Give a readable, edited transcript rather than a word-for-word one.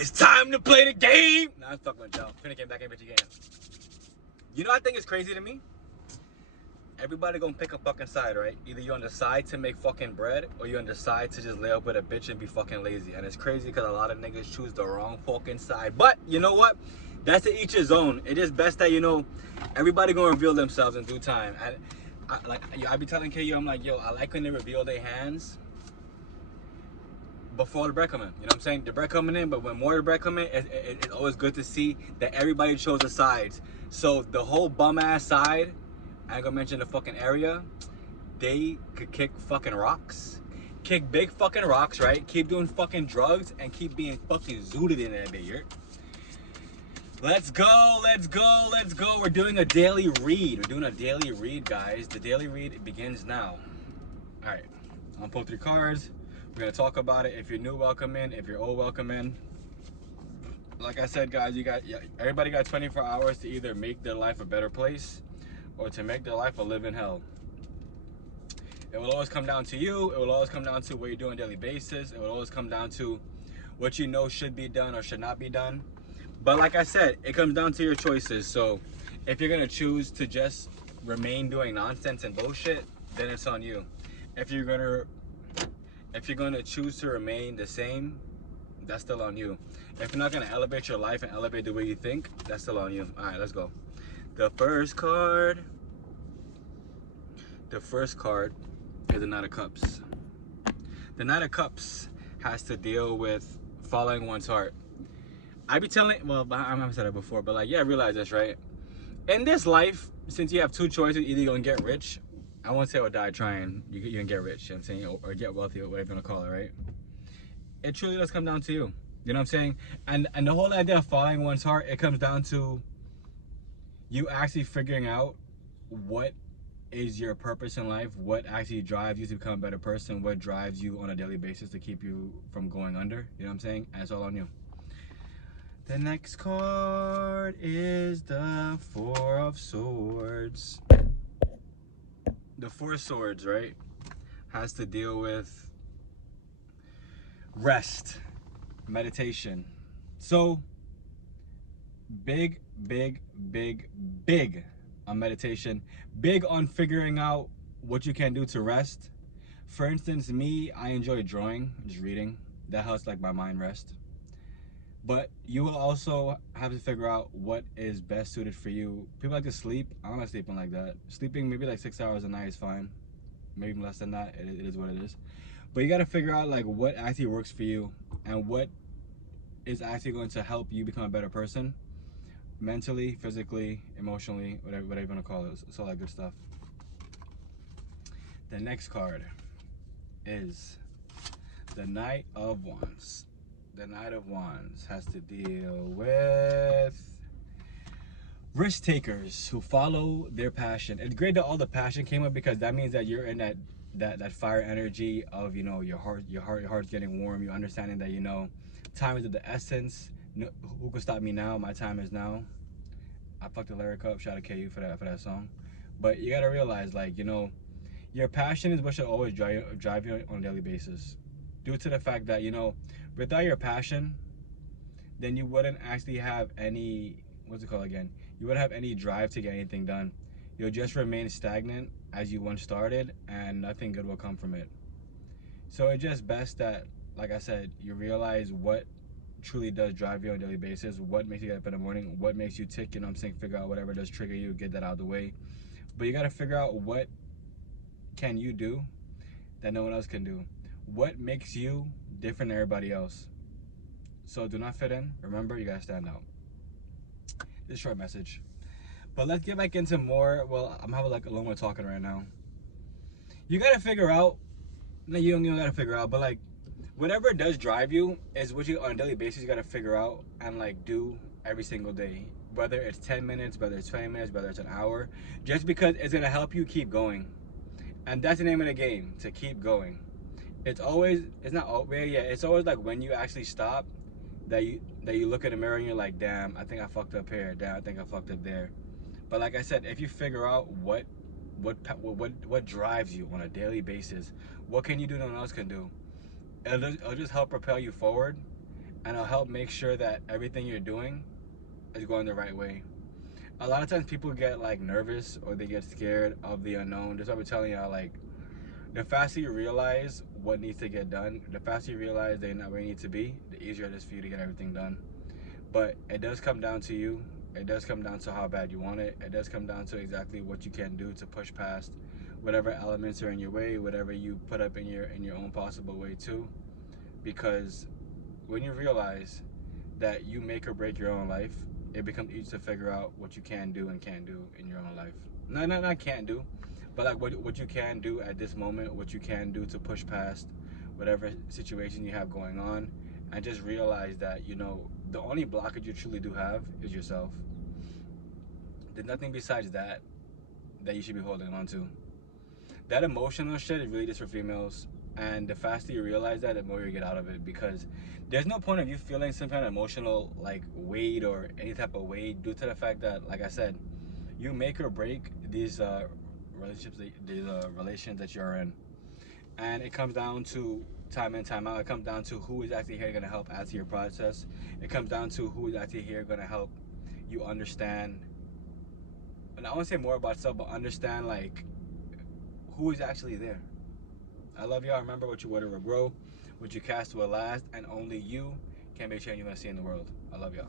It's time to play the game. Nah, I'm fucking with y'all. Finna get back in bitch again. You know what I think is crazy to me? Everybody gonna pick a fucking side, right? Either you on the side to make fucking bread, or you on the side to just lay up with a bitch and be fucking lazy. And it's crazy because a lot of niggas choose the wrong fucking side. But you know what? That's to each his own. It is best that, you know, everybody gonna reveal themselves in due time. I be telling KU, I'm like, yo, I like when they reveal their hands before the bread come in. You know what I'm saying? The bread coming in, but when more of the bread come in, it's always good to see that everybody chose the sides. So the whole bum ass side, I ain't gonna mention the fucking area, they could kick fucking rocks. Kick big fucking rocks, right? Keep doing fucking drugs and keep being fucking zooted in that bitch. Let's go, let's go, let's go. We're doing a daily read. We're doing a daily read, guys. The daily read begins now. All right, I'm gonna pull 3 cards. We're gonna talk about it. If you're new, welcome in. If you're old, welcome in. Like I said, guys, everybody got 24 hours to either make their life a better place or to make their life a living hell. It will always come down to you. It will always come down to what you do on a daily basis. It will always come down to what you know should be done or should not be done. But like I said, it comes down to your choices. So if you're gonna choose to just remain doing nonsense and bullshit, then it's on you. If you're gonna choose to remain the same, that's still on you. If you're not gonna elevate your life and elevate the way you think, that's still on you. All right, let's go. The first card is the Knight of Cups. The Knight of Cups has to deal with following one's heart. I be telling, well, I haven't said it before, but like, yeah, I realize this, right? In this life, since you have 2 choices, either you're gonna get rich, I won't say or die trying, you can get rich, you know what I'm saying, or get wealthy, or whatever you wanna call it, right? It truly does come down to you. You know what I'm saying? And the whole idea of following one's heart, it comes down to you actually figuring out what is your purpose in life, what actually drives you to become a better person, what drives you on a daily basis to keep you from going under. You know what I'm saying? And it's all on you. The next card is the 4 of Swords. The 4 of Swords, right, has to deal with rest, meditation. So big on meditation, big on figuring out what you can do to rest. For instance, me, I enjoy drawing, just reading. That helps like my mind rest. But you will also have to figure out what is best suited for you. People like to sleep. I don't like sleeping like that. Sleeping maybe like 6 hours a night is fine. Maybe less than that. It is what it is. But you got to figure out like what actually works for you and what is actually going to help you become a better person. Mentally, physically, emotionally, whatever you want to call it. It's all that good stuff. The next card is the Knight of Wands. The Knight of Wands has to deal with risk takers who follow their passion. It's great that all the passion came up because that means that you're in that fire energy of, you know, your heart's getting warm. You're understanding that, you know, time is of the essence. No, who can stop me now? My time is now. I fucked the lyric up. Shout out to KU for that song. But you gotta realize, like, you know, your passion is what should always drive you on a daily basis. Due to the fact that, you know, without your passion, then you wouldn't actually have any, what's it called again? You wouldn't have any drive to get anything done. You'll just remain stagnant as you once started, and nothing good will come from it. So it's just best that, like I said, you realize what truly does drive you on a daily basis, what makes you get up in the morning, what makes you tick, you know what I'm saying? Figure out whatever does trigger you, get that out of the way. But you gotta figure out what can you do that no one else can do. What makes you different than everybody else? So do not fit in. Remember, you gotta stand out. This short message. But let's get back into more. Well, I'm having like a little more talking right now. You gotta figure out, no, you don't gotta figure out, but like, whatever does drive you is what you, on a daily basis, you gotta figure out and like do every single day. Whether it's 10 minutes, whether it's 20 minutes, whether it's an hour, just because it's gonna help you keep going. And that's the name of the game, to keep going. It's always, it's not always, yeah, it's always like when you actually stop, that you look in the mirror and you're like, damn, I think I fucked up here, damn, I think I fucked up there. But like I said, if you figure out what drives you on a daily basis, what can you do no one else can do, it'll just help propel you forward, and it'll help make sure that everything you're doing is going the right way. A lot of times people get like nervous or they get scared of the unknown. That's why we're telling y'all, like, the faster you realize what needs to get done, the faster you realize they're not where you need to be, the easier it is for you to get everything done. But it does come down to you. It does come down to how bad you want it. It does come down to exactly what you can do to push past whatever elements are in your way, whatever you put up in your own possible way too. Because when you realize that you make or break your own life, it becomes easy to figure out what you can do and can't do in your own life. Not can't do, but like what you can do at this moment, what you can do to push past whatever situation you have going on, and just realize that, you know, the only blockage you truly do have is yourself. There's nothing besides that you should be holding on to. That emotional shit is really just for females, and the faster you realize that, the more you get out of it, because there's no point of you feeling some kind of emotional like weight or any type of weight due to the fact that, like I said, you make or break these relationships, these relations that you're in, and it comes down to time in, time out. It comes down to who is actually here going to help add to your process. It comes down to who is actually here going to help you understand, and I want to say more about yourself, but understand like who is actually there. I love y'all. Remember, what you water will grow, what you cast will last, and only you can make change you want to see in the world. I love y'all.